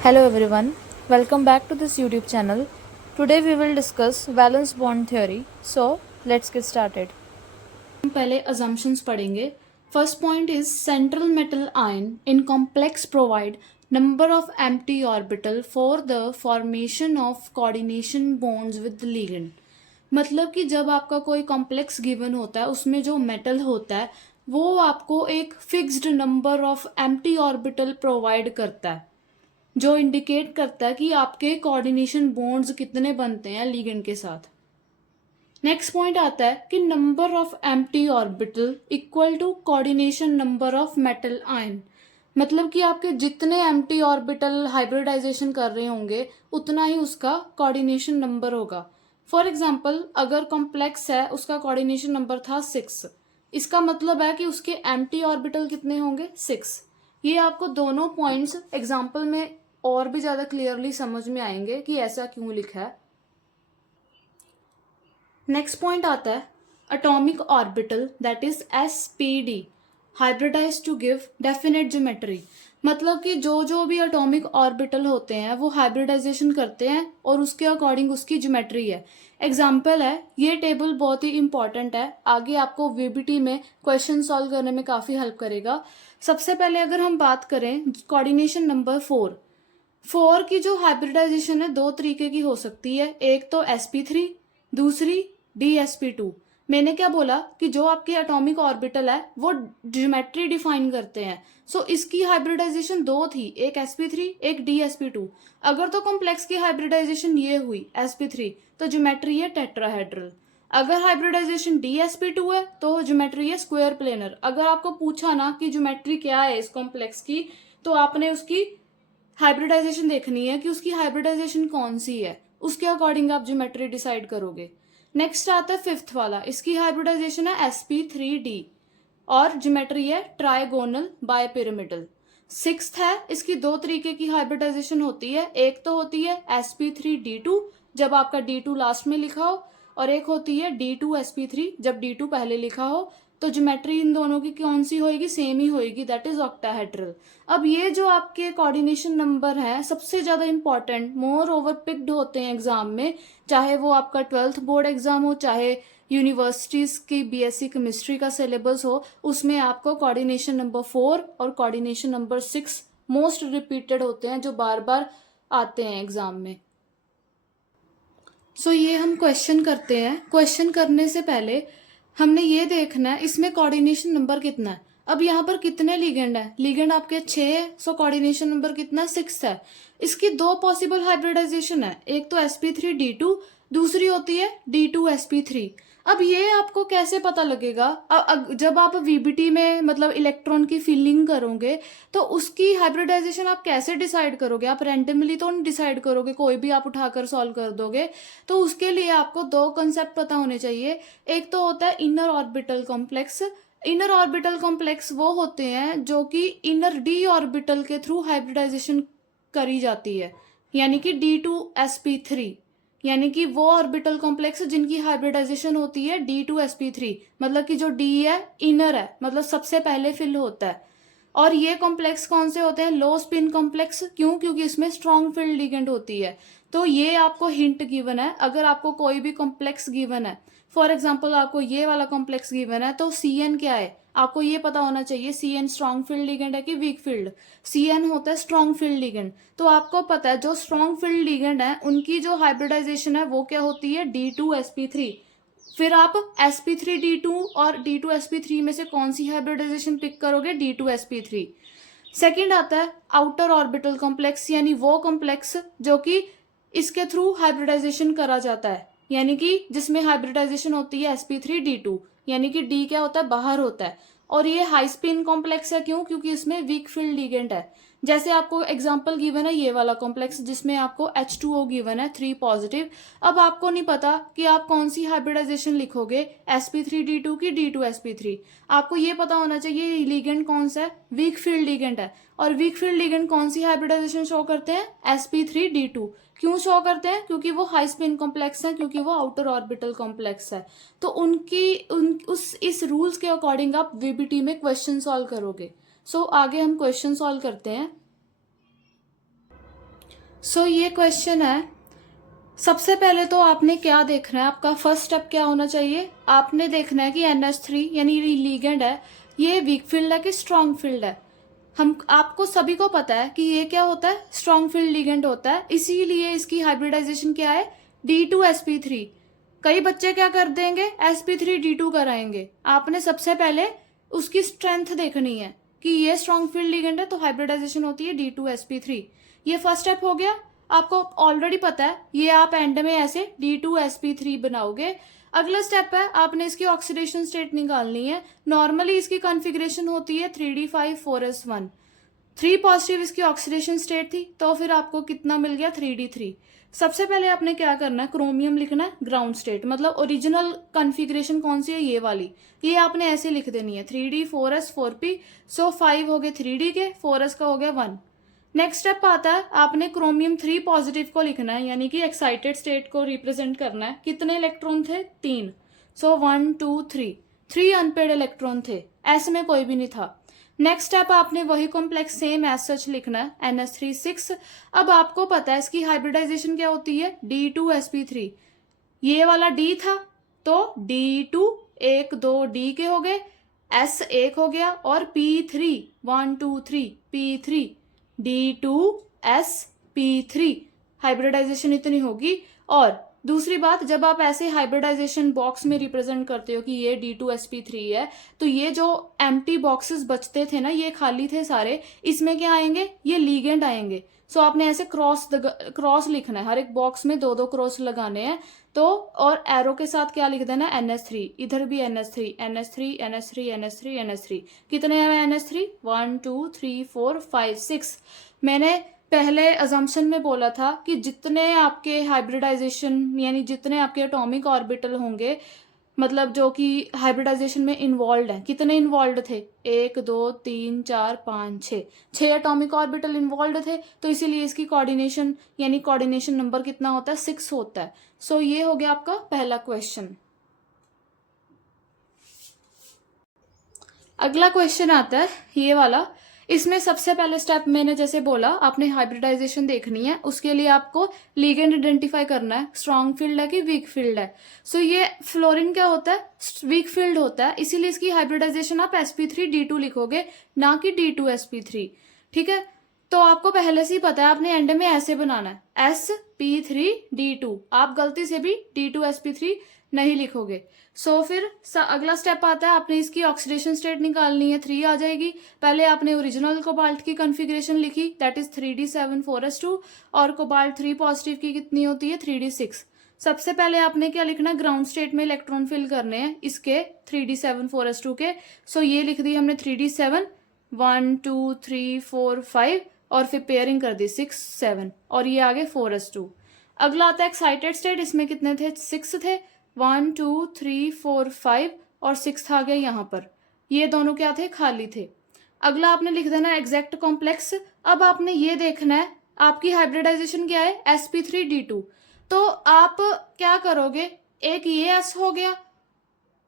Hello everyone, welcome back to this YouTube channel. Today we will discuss valence bond theory. So let's get started. हम पहले assumptions पढ़ेंगे. First point is central metal ion in complex provide number of empty orbital for the formation of coordination bonds with the ligand. मतलब कि जब आपका कोई complex given होता है उसमें जो मेटल होता है वो आपको एक fixed number of empty orbital provide करता है जो इंडिकेट करता है कि आपके कोऑर्डिनेशन बॉन्ड्स कितने बनते हैं लिगेंड के साथ. नेक्स्ट पॉइंट आता है कि number of empty orbital equal to coordination number of metal ion. मतलब कि आपके जितने एम्प्टी ऑर्बिटल हाइब्रिडाइजेशन कर रहे होंगे उतना ही उसका कोऑर्डिनेशन नंबर होगा. फॉर एग्जाम्पल अगर कॉम्प्लेक्स है उसका कोऑर्डिनेशन नंबर था 6, इसका मतलब है कि उसके एम्प्टी ऑर्बिटल कितने होंगे 6. ये आपको दोनों पॉइंट्स एग्जाम्पल में और भी ज्यादा क्लियरली समझ में आएंगे कि ऐसा क्यों लिखा है. नेक्स्ट पॉइंट आता है atomic orbital that is spd hybridize to give definite geometry. मतलब कि जो भी एटॉमिक ऑर्बिटल होते हैं वो हाइब्रिडाइजेशन करते हैं और उसके अकॉर्डिंग उसकी ज्योमेट्री है. एग्जाम्पल है, ये टेबल बहुत ही इंपॉर्टेंट है, आगे आपको वीबीटी में क्वेश्चन सॉल्व करने में काफी हेल्प करेगा. सबसे पहले अगर हम बात करें कोऑर्डिनेशन नंबर 4 की जो हाइब्रिडाइजेशन है दो तरीके की हो सकती है. एक तो sp3, दूसरी dsp2. मैंने क्या बोला कि जो आपके एटॉमिक ऑर्बिटल है वो ज्योमेट्री डिफाइन करते हैं. सो इसकी हाइब्रिडाइजेशन दो थी, एक sp3 एक dsp2. अगर तो कॉम्प्लेक्स की हाइब्रिडाइजेशन ये हुई sp3 तो ज्योमेट्री है टेट्राहेड्रल. अगर हाइब्रिडाइजेशन dsp2 है तो ज्योमेट्री है स्क्वायर प्लेनर. अगर आपको पूछा ना कि ज्योमेट्री क्या है इस कॉम्प्लेक्स की तो आपने उसकी हाइब्रिडाइजेशन देखनी है कि उसकी हाइब्रिडाइजेशन कौन सी है, उसके अकॉर्डिंग आप ज्योमेट्री डिसाइड करोगे. नेक्स्ट आता है फिफ्थ वाला, इसकी हाइब्रिडाइजेशन है sp3d और ज्योमेट्री है ट्राइगोनल बायपिरामिडल. सिक्स्थ है, इसकी दो तरीके की हाइब्रिडाइजेशन होती है. एक तो होती है sp3d2 जब आपका d2 लास्ट में लिखा हो, और एक होती है d2sp3 जब d2 पहले लिखा हो. तो ज्योमेट्री इन दोनों की कौन सी होएगी, सेम ही होएगी, दैट इज ऑक्टाहेड्रल. अब ये जो आपके कोऑर्डिनेशन नंबर है सबसे ज्यादा इंपॉर्टेंट, मोर ओवर पिक्ड होते हैं एग्जाम में, चाहे वो आपका 12th बोर्ड एग्जाम हो चाहे यूनिवर्सिटीज की बीएससी केमिस्ट्री का सिलेबस हो, उसमें आपको कोऑर्डिनेशन नंबर 4 और कोऑर्डिनेशन नंबर 6 मोस्ट रिपीटेड होते हैं जो बार बार आते हैं एग्जाम में. सो ये हम क्वेश्चन करते हैं. क्वेश्चन करने से पहले हमने ये देखना है इसमें कोऑर्डिनेशन नंबर कितना है. अब यहाँ पर कितने लिगेंड है, लिगेंड आपके 6 है. सो कोऑर्डिनेशन नंबर कितना 6 है. इसकी दो पॉसिबल हाइब्रिडाइजेशन है, एक तो sp3d2, दूसरी होती है d2sp3. अब ये आपको कैसे पता लगेगा, जब आप वीबीटी में मतलब इलेक्ट्रॉन की फिलिंग करोगे तो उसकी हाइब्रिडाइजेशन आप कैसे डिसाइड करोगे. आप रैंडमली तो नहीं डिसाइड करोगे, कोई भी आप उठाकर सॉल्व कर दोगे. तो उसके लिए आपको दो कंसेप्ट पता होने चाहिए. एक तो होता है inner orbital complex. Inner orbital complex वो होते हैं जो कि इनर डी ऑर्बिटल के थ्रू हाइब्रिडाइजेशन करी जाती है, यानी कि d2sp3, यानी कि वो ऑर्बिटल कॉम्प्लेक्स जिनकी हाइब्रिडाइजेशन होती है d2sp3. मतलब कि जो d है इनर है, मतलब सबसे पहले फिल होता है. और ये कॉम्प्लेक्स कौन से होते हैं, लो स्पिन कॉम्प्लेक्स. क्यों, क्योंकि इसमें स्ट्रॉन्ग फील्ड लिगेंड होती है. तो ये आपको हिंट गिवन है. अगर आपको कोई भी कॉम्प्लेक्स गिवन है, फॉर एग्जाम्पल आपको ये वाला कॉम्प्लेक्स गिवन है, तो CN क्या है आपको ये पता होना चाहिए. CN स्ट्रॉन्ग फील्ड लिगेंड है कि वीक फील्ड. CN होता है स्ट्रॉन्ग फील्ड लिगेंड. तो आपको पता है जो स्ट्रॉन्ग फील्ड लिगेंड है उनकी जो हाइब्रिडाइजेशन है वो क्या होती है d2sp3. फिर आप sp3d2 और d2sp3 में से कौन सी हाइब्रिडाइजेशन पिक करोगे, d2sp3. सेकेंड आता है आउटर ऑर्बिटल कॉम्प्लेक्स, यानी वो कॉम्प्लेक्स जो कि इसके थ्रू हाइब्रिडाइजेशन करा जाता है, यानी कि जिसमें हाइब्रिडाइजेशन होती है sp3d2, यानी कि d क्या होता है, बाहर होता है. और ये हाई स्पिन कॉम्प्लेक्स है. क्यों, क्योंकि इसमें वीक फील्ड लिगेंड है. जैसे आपको एग्जांपल गिवन है ये वाला कॉम्प्लेक्स जिसमें आपको H2O गिवन है 3 पॉजिटिव. अब आपको नहीं पता कि आप कौन सी हाइब्रिडाइजेशन लिखोगे, sp3d2 की d2sp3. आपको ये पता होना चाहिए लिगेंड कौन सा है, वीक फील्ड लिगेंड है. और वीक फील्ड लिगेंड कौन सी हाइब्रिडाइजेशन शो करते हैं, sp3d2. क्यों शो करते हैं, क्योंकि वो हाई स्पिन कॉम्प्लेक्स है, क्योंकि वो आउटर ऑर्बिटल कॉम्प्लेक्स है. तो इस रूल्स के अकॉर्डिंग आप वीबीटी में क्वेश्चन सॉल्व करोगे. सो आगे हम क्वेश्चन सॉल्व करते हैं. सो ये क्वेश्चन है। सबसे पहले तो आपने क्या देखना है, आपका फर्स्ट स्टेप क्या होना चाहिए, आपने देखना है कि NH3 यानी ये लीगेंड है, ये वीक फील्ड है कि स्ट्रॉन्ग फील्ड है। हम आपको सभी को पता है कि ये क्या होता है, स्ट्रॉन्ग फील्ड लीगेंड होता है, इसीलिए इसकी हाइब्रिडाइजेशन क्या है, D2sp3। कई बच्चे क्या कर देंगे, sp3d2 कराएंगे। आपने सबसे पहले उसकी स्ट्रेंथ देखनी है कि ये स्ट्रॉन्ग फील्ड लीगेंड है तो हाइब्रिडाइजेशन होती है D2sp3। ये फर्स्ट स्टेप हो गया, आपको ऑलरेडी पता है, ये आप एंड में ऐसे D2sp3 बनाओगे। अगला स्टेप है, आपने इसकी ऑक्सीडेशन स्टेट निकालनी है। नॉर्मली इसकी कॉन्फ़िगरेशन होती है 3d5 4s1। 3 पॉजिटिव इसकी ऑक्सीडेशन स्टेट थी, तो फिर आपको कितना मिल गया, 3d3। सबसे पहले आपने क्या करना है, क्रोमियम लिखना है ग्राउंड स्टेट, मतलब ओरिजिनल कॉन्फ़िगरेशन कौन सी है, ये वाली, ये आपने ऐसे लिख देनी है 3d4s4p। सो 5 हो गए 3d के, 4s का हो गया 1। नेक्स्ट स्टेप आता है, आपने क्रोमियम 3 पॉजिटिव को लिखना है, यानी कि एक्साइटेड स्टेट को रिप्रेजेंट करना है। कितने इलेक्ट्रॉन थे, 3। सो 1 2 3, 3 अनपेड इलेक्ट्रॉन थे, एस में कोई भी नहीं था। नेक्स्ट स्टेप आपने वही कॉम्प्लेक्स सेम एज सच लिखना है, NH3 6। अब आपको पता है इसकी हाइब्रिडाइजेशन क्या होती है, D2sp3। ये वाला D था तो D2 1 2 D के हो गए, S 1 हो गया, और P3 1 2 3 P3 D2sp3। हाइब्रिडाइजेशन इतनी होगी। और दूसरी बात, जब आप ऐसे हाइब्रिडाइजेशन बॉक्स में रिप्रेजेंट करते हो कि ये D2sp3 है, तो ये जो एम्प्टी बॉक्सेस बचते थे ना, ये खाली थे सारे, इसमें क्या आएंगे, ये लीगेंड आएंगे। सो आपने ऐसे क्रॉस लिखना है, हर एक बॉक्स में 2 2 क्रॉस लगाने हैं। तो और एरो के साथ क्या लिख देना, NH3, इधर भी NH3 NH3 NH3 NH3 NH3। कितने हैं NH3, 1 2 3 4 5 6। मैंने पहले अजम्पशन में बोला था कि जितने आपके हाइब्रिडाइजेशन यानी जितने आपके एटॉमिक ऑर्बिटल होंगे, मतलब जो कि हाइब्रिडाइजेशन में इन्वॉल्व हैं, कितने इन्वॉल्व थे, 1 2 3 4 5 6, 6 एटॉमिक ऑर्बिटल इन्वॉल्व थे। तो इसीलिए इसकी कोऑर्डिनेशन यानी कोऑर्डिनेशन नंबर कितना होता है, 6 होता है। सो ये हो गया आपका पहला क्वेश्चन। अगला क्वेश्चन आता है ये वाला। इसमें सबसे पहले स्टेप मैंने जैसे बोला, आपने हाइब्रिडाइजेशन देखनी है, उसके लिए आपको लीगेंड आइडेंटिफाई करना है, स्ट्रॉन्ग फील्ड है कि वीक फील्ड है। सो ये फ्लोरीन क्या होता है, वीक फील्ड होता है, इसीलिए इसकी हाइब्रिडाइजेशन आप sp3d2 लिखोगे, ना कि D2sp3। ठीक है, तो आपको पहले से ही पता है, आपने एंड में ऐसे बनाना है sp3d2, आप गलती से भी D2sp3 नहीं लिखोगे। सो फिर अगला स्टेप आता है, आपने इसकी ऑक्सीडेशन स्टेट निकालनी है, 3 आ जाएगी। पहले आपने ओरिजिनल कोबाल्ट की कॉन्फ़िगरेशन लिखी, दैट इज 3d7 4s2, और कोबाल्ट 3 पॉजिटिव की कितनी होती है, 3d6। सबसे पहले आपने क्या लिखना है, ग्राउंड स्टेट में इलेक्ट्रॉन फिल करने हैं इसके 3d7 4s2 के। सो ये लिख दी हमने 3d7 1 2 3 4 5, और फिर पेयरिंग कर दी 6 7, और ये आगे 4s2। अगला आता है एक्साइटेड स्टेट, इसमें कितने थे, 6 थे, 1 2 3 4 5, और 6 आ गया यहाँ पर। ये दोनों क्या थे, खाली थे। अगला आपने लिख देना एग्जैक्ट कॉम्प्लेक्स। अब आपने ये देखना है आपकी हाइब्रिडाइजेशन क्या है, sp3d2। तो आप क्या करोगे, एक ये s हो गया,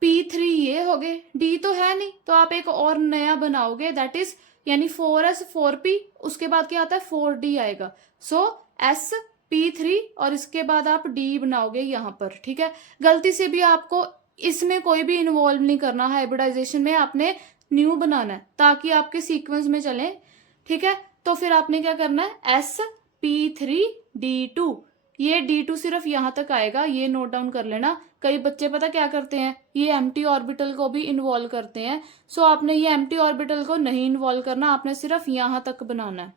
P3 ये हो गए, D तो है नहीं, तो आप एक और नया बनाओगे, दैट इज यानी 4s 4p, उसके बाद क्या आता है 4d आएगा। सो sp3, और इसके बाद आप D बनाओगे यहाँ पर। ठीक है, गलती से भी आपको इसमें कोई भी इन्वॉल्व नहीं करना, हाइब्रिडाइजेशन में आपने न्यू बनाना है ताकि आपके सीक्वेंस में चले। ठीक है, तो फिर आपने क्या करना है, sp3d2, ये D2 सिर्फ यहाँ तक आएगा, ये नोट डाउन कर लेना। कई बच्चे पता क्या करते हैं, ये एम्प्टी ऑर्बिटल को भी इन्वॉल्व करते हैं। सो आपने ये एम्प्टी ऑर्बिटल को नहीं इन्वॉल्व करना, आपने सिर्फ यहाँ तक बनाना है।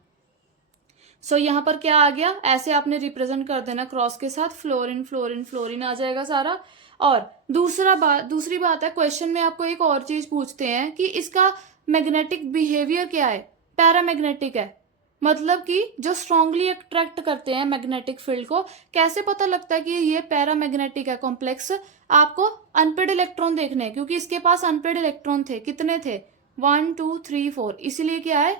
सो यहाँ पर क्या आ गया, ऐसे आपने रिप्रेजेंट कर देना क्रॉस के साथ, फ्लोरीन फ्लोरीन फ्लोरीन आ जाएगा सारा। और दूसरी बात है, क्वेश्चन में आपको एक और चीज पूछते हैं कि इसका मैग्नेटिक बिहेवियर क्या है, पैरामैग्नेटिक है, मतलब कि जो स्ट्रांगली अट्रैक्ट करते हैं मैग्नेटिक फील्ड को। कैसे पता लगता है कि ये पैरामैग्नेटिक है कॉम्प्लेक्स, आपको अनपेड इलेक्ट्रॉन देखने हैं, क्योंकि इसके पास अनपेड इलेक्ट्रॉन थे, कितने थे, 1 2 3 4, इसीलिए क्या है,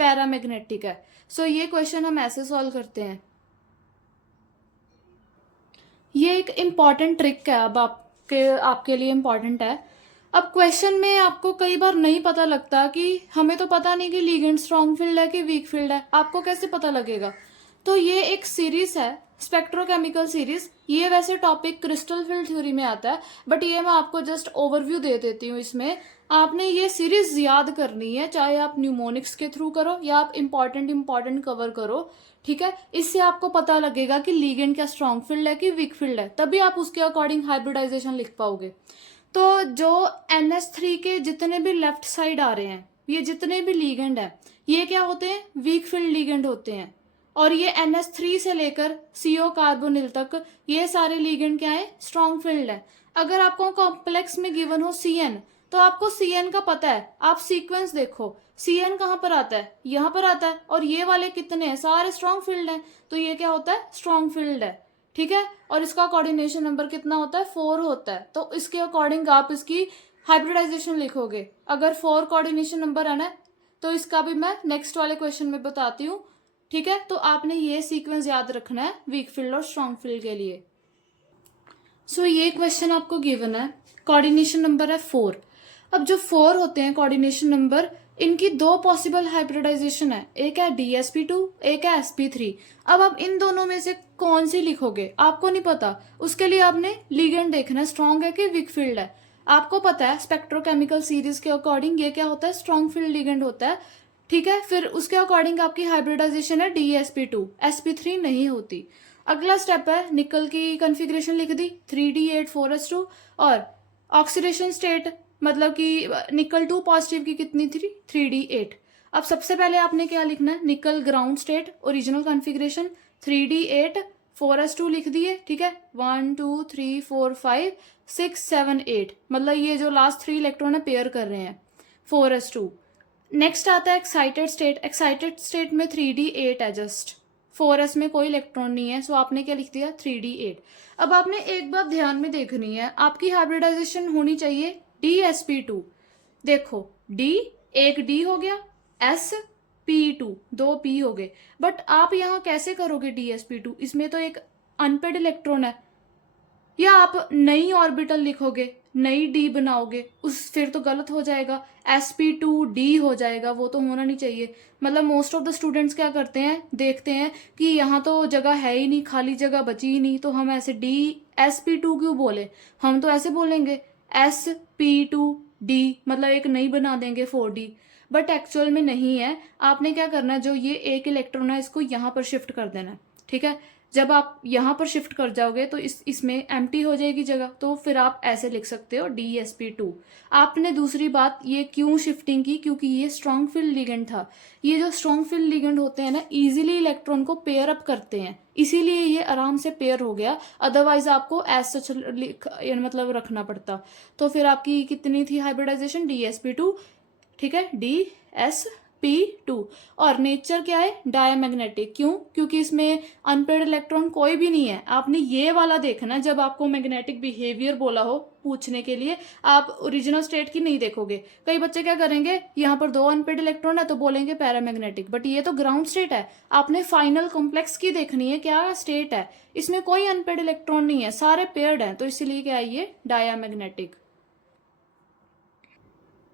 पैरामैग्नेटिक है। सो ये क्वेश्चन हम ऐसे सॉल्व करते हैं। ये एक इम्पॉर्टेंट ट्रिक है, अब आपके लिए इम्पॉर्टेंट है। अब क्वेश्चन में आपको कई बार नहीं पता लगता कि हमें तो पता नहीं कि लीगेंड स्ट्रॉन्ग फील्ड है कि वीक फील्ड है, आपको कैसे पता लगेगा। तो ये एक सीरीज है स्पेक्ट्रोकेमिकल सीरीज। ये वैसे टॉपिक क्रिस्टल फील्ड थ्योरी में आता है, बट ये मैं आपको जस्ट ओवरव्यू दे देती हूँ। इसमें आपने ये सीरीज याद करनी है, चाहे आप न्यूमोनिक्स के थ्रू करो या आप इंपॉर्टेंट कवर करो, ठीक है। इससे आपको पता लगेगा कि लिगेंड क्या स्ट्रॉन्ग फील्ड है कि वीक फील्ड है, तभी आप उसके अकॉर्डिंग हाइब्रिडाइजेशन लिख पाओगे। तो जो NH3 के जितने भी लेफ्ट साइड आ रहे हैं, ये जितने भी लिगेंड है, ये क्या होते हैं? वीक फील्ड लिगेंड होते हैं। और ये NH3 से लेकर CO कार्बोनिल तक ये सारे लिगेंड क्या है? स्ट्रॉन्ग फील्ड है। अगर आपको कॉम्प्लेक्स में गिवन हो CN, तो आपको CN का पता है, आप सीक्वेंस देखो, CN कहाँ पर आता है? यहाँ पर आता है। और ये वाले कितने हैं? सारे स्ट्रॉन्ग फील्ड हैं, तो ये क्या होता है? स्ट्रॉन्ग फील्ड है, ठीक है। और इसका कोऑर्डिनेशन नंबर कितना होता है? 4 होता है। तो इसके अकॉर्डिंग आप इसकी हाइब्रिडाइजेशन लिखोगे। अगर 4 कोऑर्डिनेशन नंबर है ना, तो इसका भी मैं नेक्स्ट वाले क्वेश्चन में बताती हूँ, ठीक है। तो आपने ये सीक्वेंस याद रखना है वीक फील्ड और स्ट्रॉन्ग फील्ड के लिए। सो ये क्वेश्चन आपको गिवन है, कोऑर्डिनेशन नंबर है 4। अब जो 4 होते हैं कोऑर्डिनेशन नंबर, इनकी 2 पॉसिबल हाइब्रिडाइजेशन है, एक है DsP2, एक है sp3। अब आप इन दोनों में से कौन सी लिखोगे? आपको नहीं पता, उसके लिए आपने लिगेंड देखना है, स्ट्रॉन्ग है कि वीक फील्ड है। आपको पता है स्पेक्ट्रोकेमिकल सीरीज के अकॉर्डिंग ये क्या होता है? स्ट्रॉन्ग फील्ड लिगेंड होता है, ठीक है। फिर उसके अकॉर्डिंग आपकी हाइब्रिडाइजेशन है DsP2, sp3 नहीं होती। अगला स्टेप है, निकल की कॉन्फ़िगरेशन लिख दी 3d8 4s2, और ऑक्सीडेशन स्टेट मतलब कि निकल 2 पॉजिटिव की कितनी थी? 3d8। अब सबसे पहले आपने क्या लिखना है? निकल ground state original configuration 3d8 4s2 लिख दिए, ठीक है। 1 2 3 4 5 6 7 8, मतलब ये जो लास्ट 3 इलेक्ट्रॉन है पेयर कर रहे हैं 4s2। नेक्स्ट आता है एक्साइटेड स्टेट। एक्साइटेड स्टेट में 3d8 है, जस्ट 4s में कोई इलेक्ट्रॉन नहीं है, सो आपने क्या लिख दिया? 3d8। अब आपने एक बात ध्यान में देखनी है, आपकी हाइब्रिडाइजेशन होनी चाहिए DsP2। देखो D, एक D हो गया, sp2 2 P हो गए। बट आप यहाँ कैसे करोगे DsP2? इसमें तो एक अनपेड इलेक्ट्रॉन है, या आप नई ऑर्बिटल लिखोगे, नई डी बनाओगे, उस फिर तो गलत हो जाएगा, sp2d हो जाएगा, वो तो होना नहीं चाहिए। मतलब मोस्ट ऑफ द स्टूडेंट्स क्या करते हैं, देखते हैं कि यहाँ तो जगह है ही नहीं, खाली जगह बची ही नहीं, तो हम ऐसे sp2 क्यों बोले? हम तो ऐसे बोलेंगे sp2d, मतलब एक नई बना देंगे 4d। बट एक्चुअल में नहीं है। आपने क्या करना है, जो ये एक इलेक्ट्रॉन है इसको यहाँ पर शिफ्ट कर देना है, ठीक है। जब आप यहाँ पर शिफ्ट कर जाओगे तो इसमें एम्प्टी हो जाएगी जगह, तो फिर आप ऐसे लिख सकते हो DsP2। आपने दूसरी बात ये क्यों शिफ्टिंग की? क्योंकि ये स्ट्रॉन्ग फील्ड लिगेंड था। ये जो स्ट्रॉन्ग फील्ड लिगेंड होते हैं ना, इजीली इलेक्ट्रॉन को पेयर अप करते हैं, इसीलिए ये आराम से पेयर हो गया। अदरवाइज आपको एज सच मतलब रखना पड़ता। तो फिर आपकी कितनी थी हाइब्रिडाइजेशन? DsP2, ठीक है, DsP2। और नेचर क्या है? डायमैग्नेटिक। क्यों? क्योंकि इसमें अनपेड इलेक्ट्रॉन कोई भी नहीं है। आपने ये वाला देखना, जब आपको मैग्नेटिक बिहेवियर बोला हो पूछने के लिए, आप ओरिजिनल स्टेट की नहीं देखोगे। कई बच्चे क्या करेंगे, यहाँ पर 2 अनपेड इलेक्ट्रॉन है तो बोलेंगे पैरामैग्नेटिक, बट ये तो ग्राउंड स्टेट है। आपने फाइनल कॉम्प्लेक्स की देखनी है, क्या स्टेट है, इसमें कोई अनपेड इलेक्ट्रॉन नहीं है, सारे पेयर्ड हैं, तो इसीलिए क्या है ये डायमैग्नेटिक।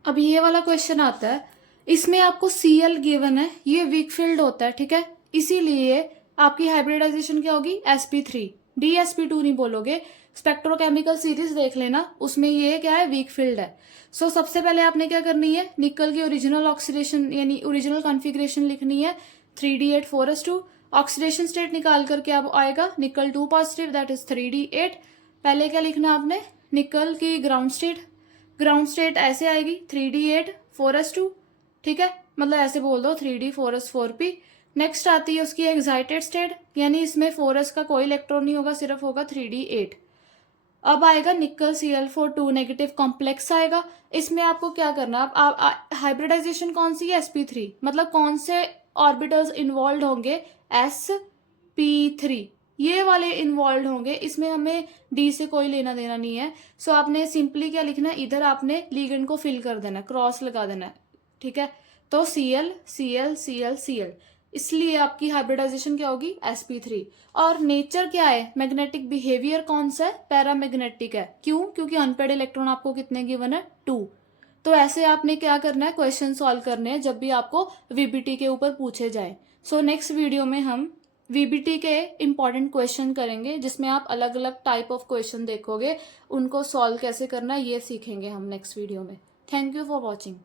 अब ये वाला क्वेश्चन आता है, इसमें आपको Cl गिवन है, ये वीक फील्ड होता है, ठीक है। इसीलिए आपकी हाइब्रिडाइजेशन क्या होगी? sp3, DsP2 नहीं बोलोगे। स्पेक्ट्रोकेमिकल सीरीज देख लेना, उसमें ये क्या है? वीक फील्ड है। सो सबसे पहले आपने क्या करनी है, निकल की ओरिजिनल ऑक्सीडेशन यानी ओरिजिनल कॉन्फ़िगरेशन लिखनी है 3d8 4s2। ऑक्सीडेशन स्टेट निकाल करके अब आएगा निकल 2 पॉजिटिव, दैट इज 3d8। पहले क्या लिखना आपने? निकल की ग्राउंड स्टेट, ग्राउंड स्टेट ऐसे आएगी 3d8 4s2, ठीक है, मतलब ऐसे बोल दो 3d 4s 4p। नेक्स्ट आती है उसकी एक्साइटेड स्टेट, यानी इसमें 4s का कोई इलेक्ट्रॉन नहीं होगा, सिर्फ होगा 3d8। अब आएगा निकल Cl4 2 नेगेटिव कॉम्प्लेक्स आएगा। इसमें आपको क्या करना, आप हाइब्रिडाइजेशन कौन सी है? sp3, मतलब कौन से ऑर्बिटल्स इन्वॉल्व होंगे? sp3, ये वाले इन्वॉल्व होंगे। इसमें हमें डी से कोई लेना देना नहीं है। सो आपने सिंपली क्या लिखना है, इधर आपने लिगेंड को फिल कर देना, क्रॉस लगा देना है, ठीक है। तो Cl Cl Cl Cl, इसलिए आपकी हाइब्रिडाइजेशन क्या होगी? sp3। और नेचर क्या है? मैग्नेटिक बिहेवियर कौन सा है? पैरामैग्नेटिक है। क्यों? क्योंकि अनपेड इलेक्ट्रॉन आपको कितने गिवन है? 2। तो ऐसे आपने क्या करना है, क्वेश्चन सॉल्व करने हैं जब भी आपको VBT के ऊपर पूछे जाए। सो नेक्स्ट वीडियो में हम वीबीटी के इम्पॉर्टेंट क्वेश्चन करेंगे जिसमें आप अलग अलग टाइप ऑफ क्वेश्चन देखोगे, उनको सॉल्व कैसे करना है ये सीखेंगे हम नेक्स्ट वीडियो में। Thank you for watching.